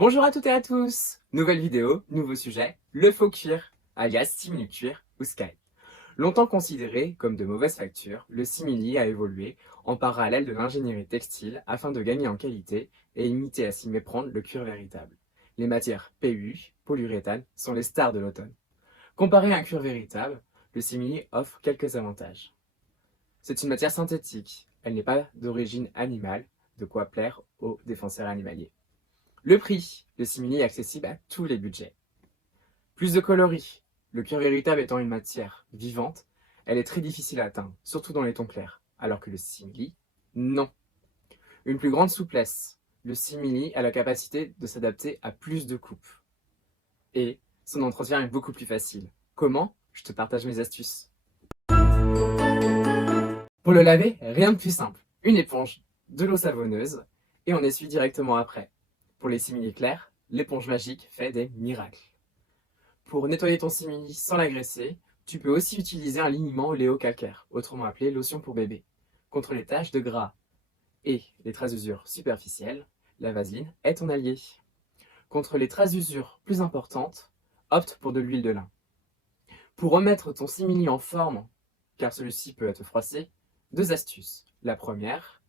Bonjour à toutes et à tous. Nouvelle vidéo, nouveau sujet, le faux cuir, alias simili-cuir ou sky. Longtemps considéré comme de mauvaise facture, le simili a évolué en parallèle de l'ingénierie textile afin de gagner en qualité et imiter à s'y méprendre le cuir véritable. Les matières PU, polyuréthane, sont les stars de l'automne. Comparé à un cuir véritable, le simili offre quelques avantages. C'est une matière synthétique, elle n'est pas d'origine animale, de quoi plaire aux défenseurs animaliers. Le prix, le simili est accessible à tous les budgets. Plus de coloris, le cuir véritable étant une matière vivante, elle est très difficile à atteindre, surtout dans les tons clairs, alors que le simili, non. Une plus grande souplesse, le simili a la capacité de s'adapter à plus de coupes. Et son entretien est beaucoup plus facile. Comment? Je te partage mes astuces. Pour le laver, rien de plus simple. Une éponge, de l'eau savonneuse, et on essuie directement après. Pour les simili clairs, l'éponge magique fait des miracles. Pour nettoyer ton simili sans l'agresser, tu peux aussi utiliser un liniment oléo-calcaire, autrement appelé lotion pour bébé. Contre les taches de gras et les traces d'usure superficielles, la vaseline est ton allié. Contre les traces d'usure plus importantes, opte pour de l'huile de lin. Pour remettre ton simili en forme, car celui-ci peut être froissé, deux astuces. La première,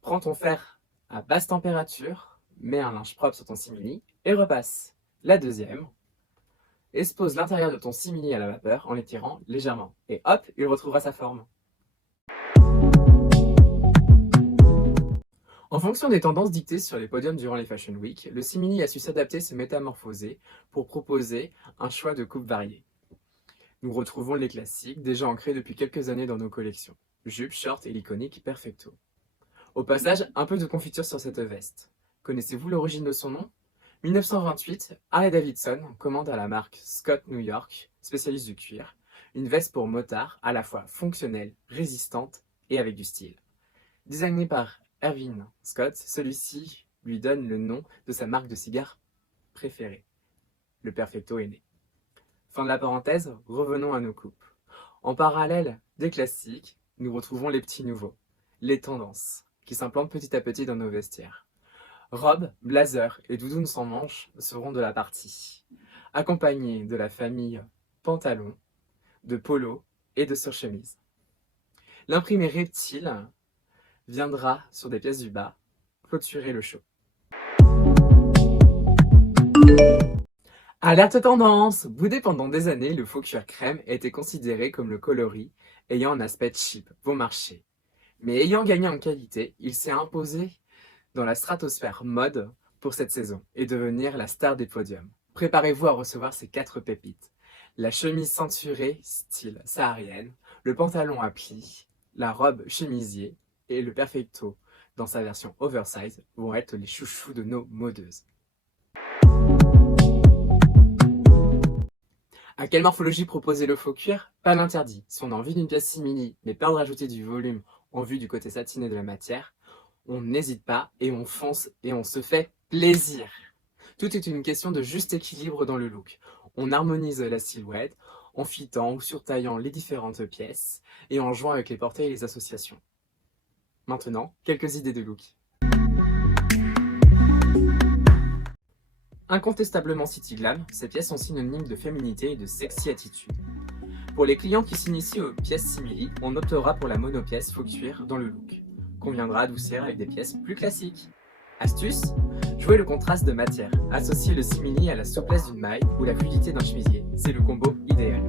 prends ton fer à basse température, mets un linge propre sur ton simili et repasse. La deuxième, expose l'intérieur de ton simili à la vapeur en l'étirant légèrement. Et hop, il retrouvera sa forme. En fonction des tendances dictées sur les podiums durant les Fashion Week, le simili a su s'adapter et se métamorphoser pour proposer un choix de coupes variées. Nous retrouvons les classiques, déjà ancrés depuis quelques années dans nos collections. Jupe, short et l'iconique Perfecto. Au passage, un peu de confiture sur cette veste. Connaissez-vous l'origine de son nom ? 1928, Harley Davidson commande à la marque Scott New York, spécialiste du cuir, une veste pour motard à la fois fonctionnelle, résistante et avec du style. Designé par Erwin Scott, celui-ci lui donne le nom de sa marque de cigares préférée. Le Perfecto est né. Fin de la parenthèse, revenons à nos coupes. En parallèle des classiques, nous retrouvons les petits nouveaux, les tendances, qui s'implantent petit à petit dans nos vestiaires. Robes, blazers et doudounes sans manches seront de la partie, accompagnés de la famille pantalon, de polo et de surchemise. L'imprimé reptile viendra sur des pièces du bas clôturer le show. Alerte tendance! Boudé pendant des années, le faux cuir crème était considéré comme le coloris ayant un aspect cheap, bon marché. Mais ayant gagné en qualité, il s'est imposé dans la stratosphère mode pour cette saison et devenir la star des podiums. Préparez-vous à recevoir ces 4 pépites. La chemise ceinturée style saharienne, le pantalon à plis, la robe chemisier et le perfecto dans sa version oversize vont être les chouchous de nos modeuses. À quelle morphologie proposer le faux cuir? Pas d'interdit. Si on a envie d'une pièce simili mais peur de rajouter du volume en vue du côté satiné de la matière, on n'hésite pas et on fonce et on se fait plaisir. Tout est une question de juste équilibre dans le look. On harmonise la silhouette en fitant ou surtaillant les différentes pièces et en jouant avec les portées et les associations. Maintenant, quelques idées de look. Incontestablement city glam, ces pièces sont synonymes de féminité et de sexy attitude. Pour les clients qui s'initient aux pièces simili, on optera pour la monopièce faux cuir dans le look. Conviendra adoucir avec des pièces plus classiques. Astuce, jouer le contraste de matière. Associer le simili à la souplesse d'une maille ou la fluidité d'un chemisier. C'est le combo idéal.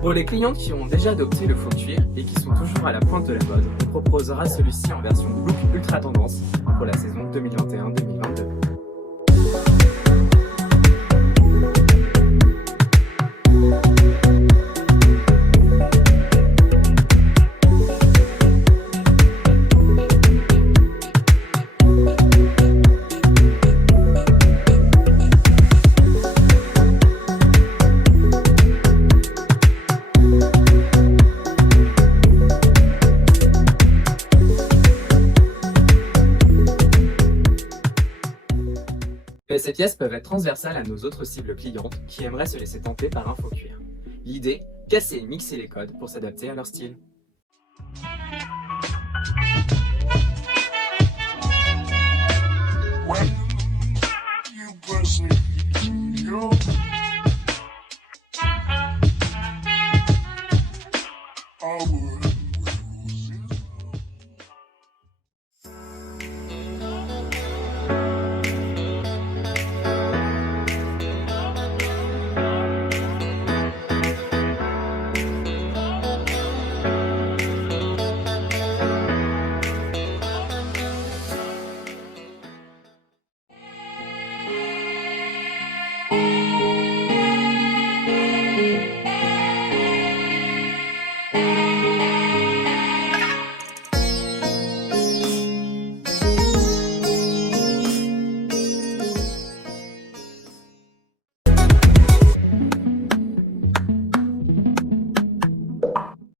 Pour les clientes qui ont déjà adopté le faux cuir et qui sont toujours à la pointe de la mode, on proposera celui-ci en version look ultra tendance pour la saison 2021-2022. Ces pièces peuvent être transversales à nos autres cibles clientes qui aimeraient se laisser tenter par un faux cuir. L'idée, casser et mixer les codes pour s'adapter à leur style.